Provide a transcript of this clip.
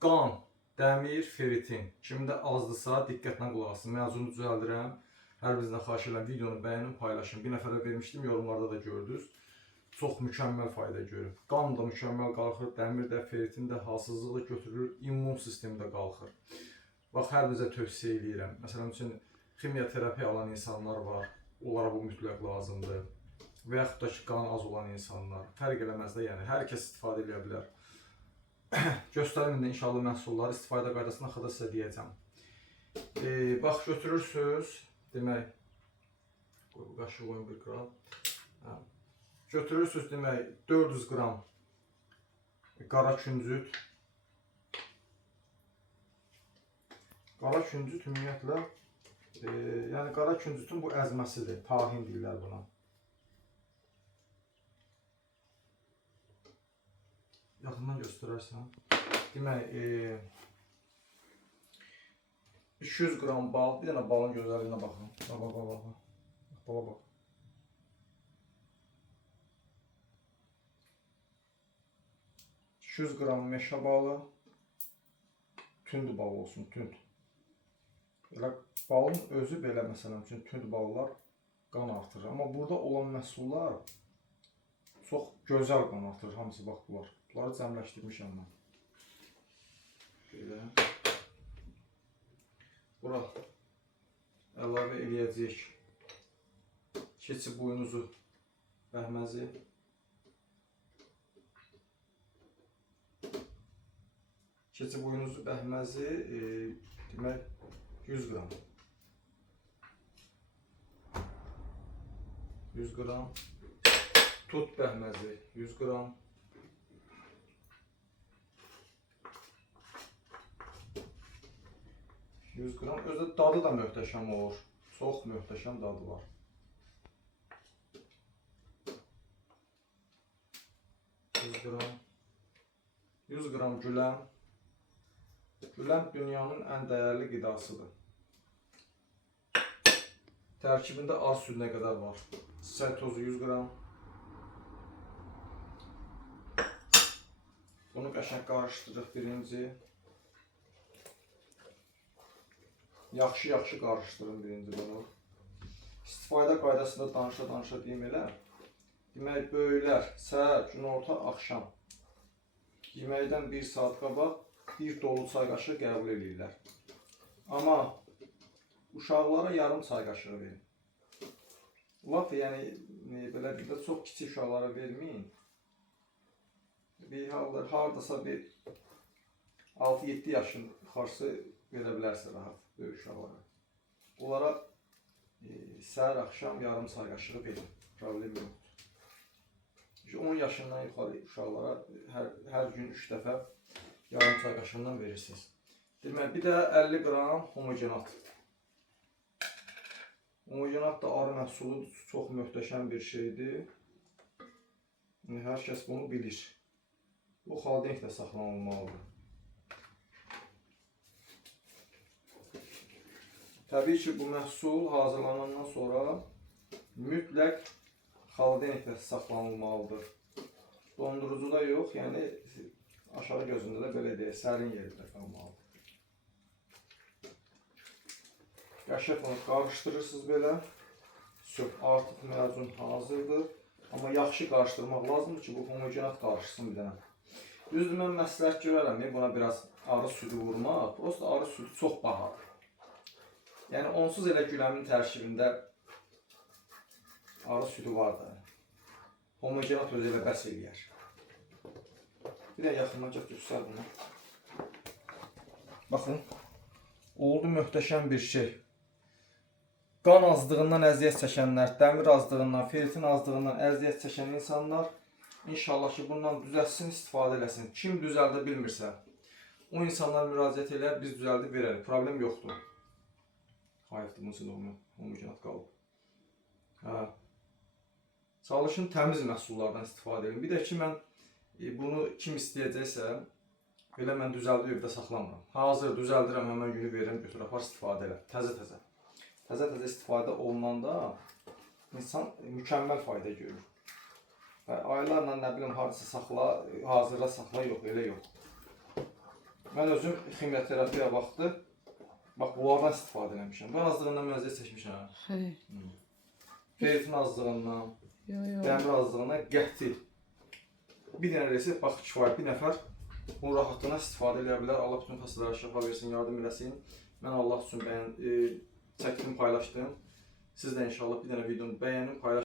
Qan, dəmir, feritin. Kimdə azdısa diqqətlə qulaq asın. Məzunu düzəldirəm. Hər birinizdən xahiş edirəm videonu bəyənin, paylaşın. Bir nəfərə vermişdim, yorumlarda da gördünüz. Çox mükəmməl fayda görür. Qan da mükəmməl qalxır, dəmir də, feritin də, halsızlıq da götürür, immun sistemi də qalxır. Bax, hər birinizə tövsiyə edirəm. Məsələn üçün kimya terapiya alan insanlar var. Onlara bu mütləq lazımdır. Və yaxud da ki, qan az olan insanlar. Fərq eləməz də, yəni hər kəs istifadə edə bilər. Göstərim indi inşallah məhsulları istifadə qaydasını axırda sizə deyəcəm. Bax, götürürsünüz. Demək, qaşıq qoyun 1 qram. Götürürsünüz demək 400 qram qara küncüt. Qara küncüt ümumiyyətlə, yəni qara küncütün bu əzməsidir. Tahin deyirlər buna. Yaxından göstərərsən. Demək, 200 qram bal, bir dənə balın gözəlliyinə baxın. Bax. 200 qram meşə balı, tünd bal olsun, tünd. Elə balın özü belə, məsələn üçün, tünd ballar qan artırır. Amma burada olan məhsullar çox gözəl qan artırır, hamısı bax bunlar. Bunları cəmləşdirmişəm mən. Belə. Bura əlavə eləyəcək keçi buynuzu bəhməzi. Keçi buynuzu bəhməzi demək 100 qram. 100 qram. Tut bəhməzi 100 qram. 100 qram. Özü dadı da möhtəşəm olur. Çox möhtəşəm dadı var. 100 qram. 100 qram gülən. Gülən dünyanın ən dəyərli qidasıdır. Tərkibində arı südünə qədər var. Çiçək tozu 100 qram. Bunu qəşəng qarışdırırıq birinci. Yaxşı qarışdırın birinci bunu. İstifadə qaydasında danışa deyim elə. Demək, böyüklər səhər, günorta, axşam yeməkdən 1 saat qabaq bir dolu çay qaşığı qəbul edirlər. Amma uşaqlara yarım çay qaşığı verin. Laf, yəni belə bir də çox kiçik uşaqlara verməyin. Bir halda hardasa bir 6-7 yaşın yuxarısı verə bilərsə rahat böyük uşaqlara. Onlara səhər axşam yarım çay qaşığı verin. Problem yoxdur. 10 yaşından yuxarı uşaqlara hər gün 3 dəfə yarım çay qaşığından verirsiniz. Demək, bir də 50 qram homogenat. Homogenat da arı məhsulu çox möhtəşəm bir şeydir. Hər kəs bunu bilir. Bu xaldenlikdə saxlanılmalıdır. Təbii ki, bu məhsul hazırlanandan sonra mütləq xaldenlikdə saxlanılmalıdır. Dondurucuda yox, yəni aşağı gözündə də belə deyək, sərin yerdə qalmalıdır. Qəşəng onu qarışdırırsınız belə. Artıq məzun hazırdır. Amma yaxşı qarışdırmaq lazımdır ki, bu homogenat qarışsın bir dənə. Düzdür, mən məsləhət görərəm, buna biraz arı südü vurmaq. Prosta arı südü çox bahadır. Yəni, onsuz elə güləmin tərkibində arı südü var da. Homogenat özü elə bəs eləyər. Bir də yaxından göstər bunu. Baxın, oldu möhtəşəm bir şey. Qan azlığından əziyyət çəkənlər, dəmir azlığından, feritin azlığından əziyyət çəkən insanlar İnşallah ki, bundan düzəlsin, istifadə eləsin. Kim düzəldə bilmirsə, o insanlar müraciət elə, biz düzəldib verərik. Problem yoxdur. Hayıfdır, bunun üçün homogenat qalıb. Çalışın təmiz məhsullardan istifadə edin. Bir də ki, mən bunu kim istəyəcəksə, elə mən düzəldib evdə saxlamıram. Hazır düzəldirəm, həmən günü verirəm, götür, apar istifadə elə. Təzə-təzə. Təzə-təzə istifadə olunanda insan mükəmməl fayda görür. Aylarla nə bilim, harcısı saxla, hazırda saxla, yox, elə yox. Mən özüm ximya terapiya vaxtı bax bunlardan istifadə eləmişəm. Bu azlığından mən əziyyət çəkmişəm. Ferritin azlığından, dəmir azlığından qəti. Bir dənə resept bax kifayət, bir nəfər bunun rahatlığına istifadə edə bilər. Allah bütün xəstələrə şəfa versin, yardım eləsin. Mən Allah üçün çəkdim, paylaşdım. Siz də inşallah bir dənə videonu bəyənin, paylaşın.